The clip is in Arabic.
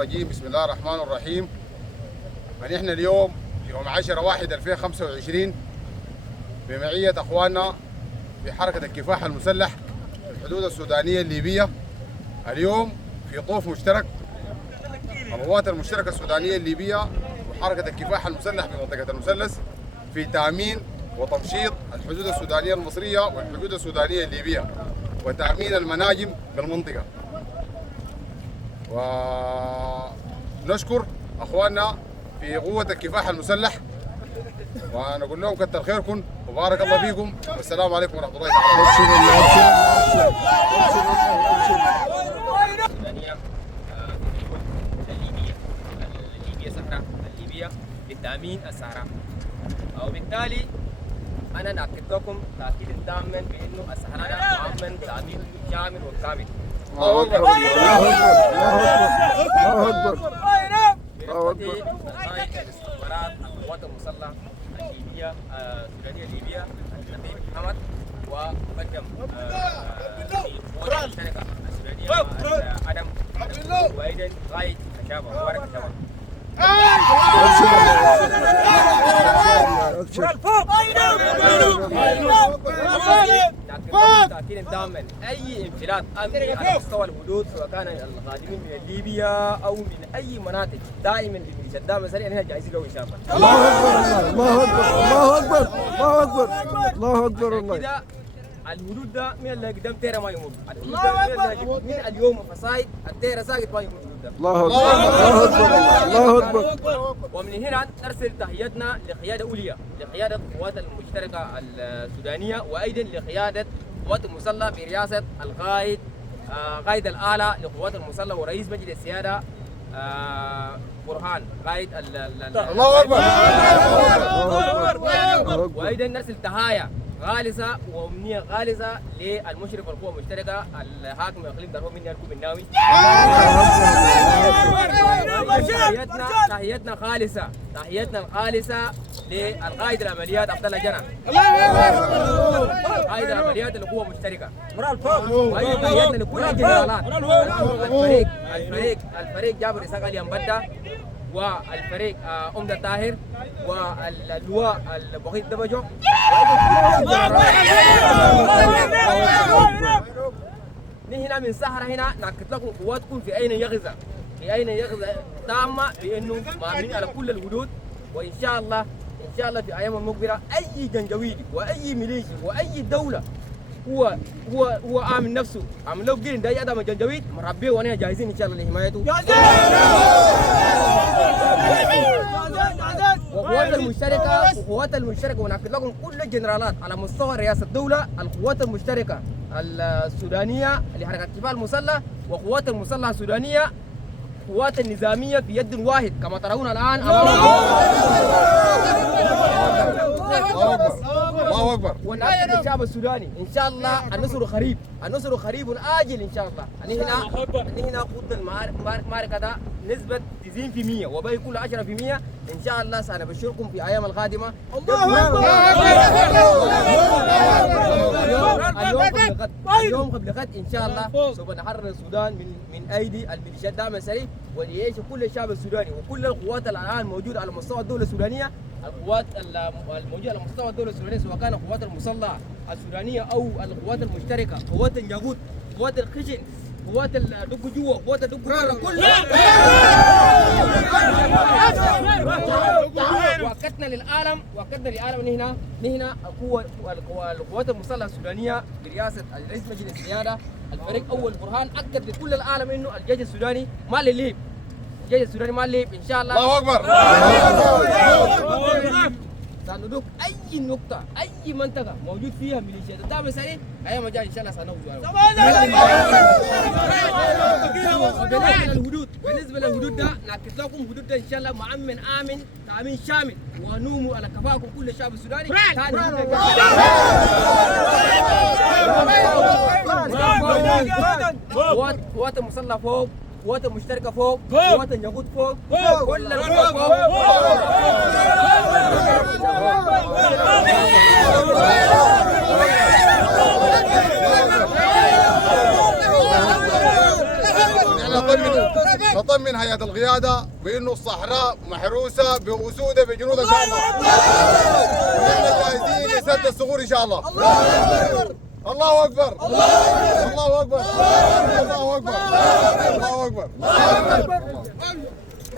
الرجيم. بسم الله الرحمن الرحيم. نحن اليوم يوم 10/1/2025 بمعية أخواننا في حركة الكفاح المسلح في الحدود السودانية الليبية. اليوم في طوف مشترك القوات المشتركة السودانية الليبية وحركة الكفاح المسلح بمنطقة المثلث في تأمين وتمشيط الحدود السودانية المصرية والحدود السودانية الليبية وتأمين المناجم بالمنطقة. ونشكر اخواننا في قوة الكفاح المسلح ونقول لهم كتر خيركم وبارك الله فيكم والسلام عليكم ورحمة الله تعالى. الليبية للتأمين الصحراء، وبالتالي أنا نأكد لكم تأكيد تاما بأنه الصحراء مؤمن تأمين شامل وكامل. الله أكبر. برفقة الاستخبارات القوات المسلحة الليبية السودانية الليبية النقيب محمد ومقدم القوات المشتركة السودانية أدم وأيضا غاية كشافة مبارك كشافة. تأكيد تاما أي انفلات أمني على مستوى الحدود سواء كان القادمين من ليبيا أو من أي مناطق دائما في شدام سريع نحن جاهزين له إن شاء الله. الله أكبر الله أكبر الله أكبر الله أكبر الله كده الحدود ده من اللي قدام تيرا ما يمر، الحدود ده من اليوم فصايد التيرا ساقط ما يمر. الله أكبر الله أكبر الله أكبر. ومن هنا نرسل تحياتنا لقيادة عليا لقيادة القوات المشتركة السودانية وأيضا لقيادة القوات المسلحة برئاسة القائد قائد الأعلى للقوات المسلحة ورئيس مجلس السيادة برهان قائد الله أكبر. وأيضا نرسل تحايا غالسة وأمنية غالسة للمشرف القوى المشتركة الحاكم الإقليم درهم مني الكوب الناوي. تحياتنا الخالصة للقائد العمليات عبد الله جنى قائد العمليات القوى المشتركة. وأيضا تحياتنا لكل الجنرالات الفريق جابر إسحاق علي أمبدا والفريق أمدة طاهر واللواء البخيت دبجو. هنا من صحراء هنا نأكد لكم قواتكم في أين يغزى تامة بأنه مأمنين على كل الحدود. وإن شاء الله في أيام المقبلة أي جنجويدي وأي ميليشي وأي دولة هو آمن نفسه عم لو قيل ده يدعم الجنجويد مربيه وانا جاهزين ان شاء الله لحمايته. وقوات المشتركه ونأكد لكم كل الجنرالات على مستوى رئاسه الدوله القوات المشتركه السودانيه لحركه الكفاح المسلح وقوات المسلحه السودانيه قوات النظاميه في يد واحد كما ترون الان الله أكبر. ونأكد الشعب السوداني ان شاء الله النصر قريب آجل ان شاء الله. هنا خط المعركه ده نسبه 90% وباقي كل 10% ان شاء الله سنبشركم في ايام القادمه. اليوم قبل غد ان شاء الله سوف نحرر السودان من ايدي الميليشيات دعم سريع وليعيش كل الشعب السوداني وكل القوات الان موجوده على مستوى الدوله السودانيه. القوات الموجوده على مستوى الدوله السودانيه سواء كان القوات المسلحه السودانيه او القوات المشتركه قوات الياقوت قوات الخشن قوات الدق جوا قوات الدق برا كلها واكدنا للعالم ان هنا القوات المسلحه السودانيه برئاسه رئيس مجلس السياده الفريق اول برهان اكد لكل العالم انه الجيش السوداني ما لليب ان شاء الله. الله أكبر. سندوق اي نقطه اي منطقه موجود فيها ميليشيات الدعم السريع اي مجال ان شاء الله سنوجد. بالنسبه للحدود ده نأكد لكم حدود ده ان شاء الله مؤمن آمن تأمين شامل ونوموا على كفاءكم كل الشعب السوداني. قوات المسلحه فوق قوات المشتركه فوق قوات الياقوت فوق كل القوات فوق. نطمن هيئة القيادة بأنه الصحراء محروسة بأسودة بجنود إن شاء الله. ونحن جاهزين لسد الثغور إن شاء الله. الله أكبر. الله أكبر. الله أكبر. الله أكبر. الله أكبر.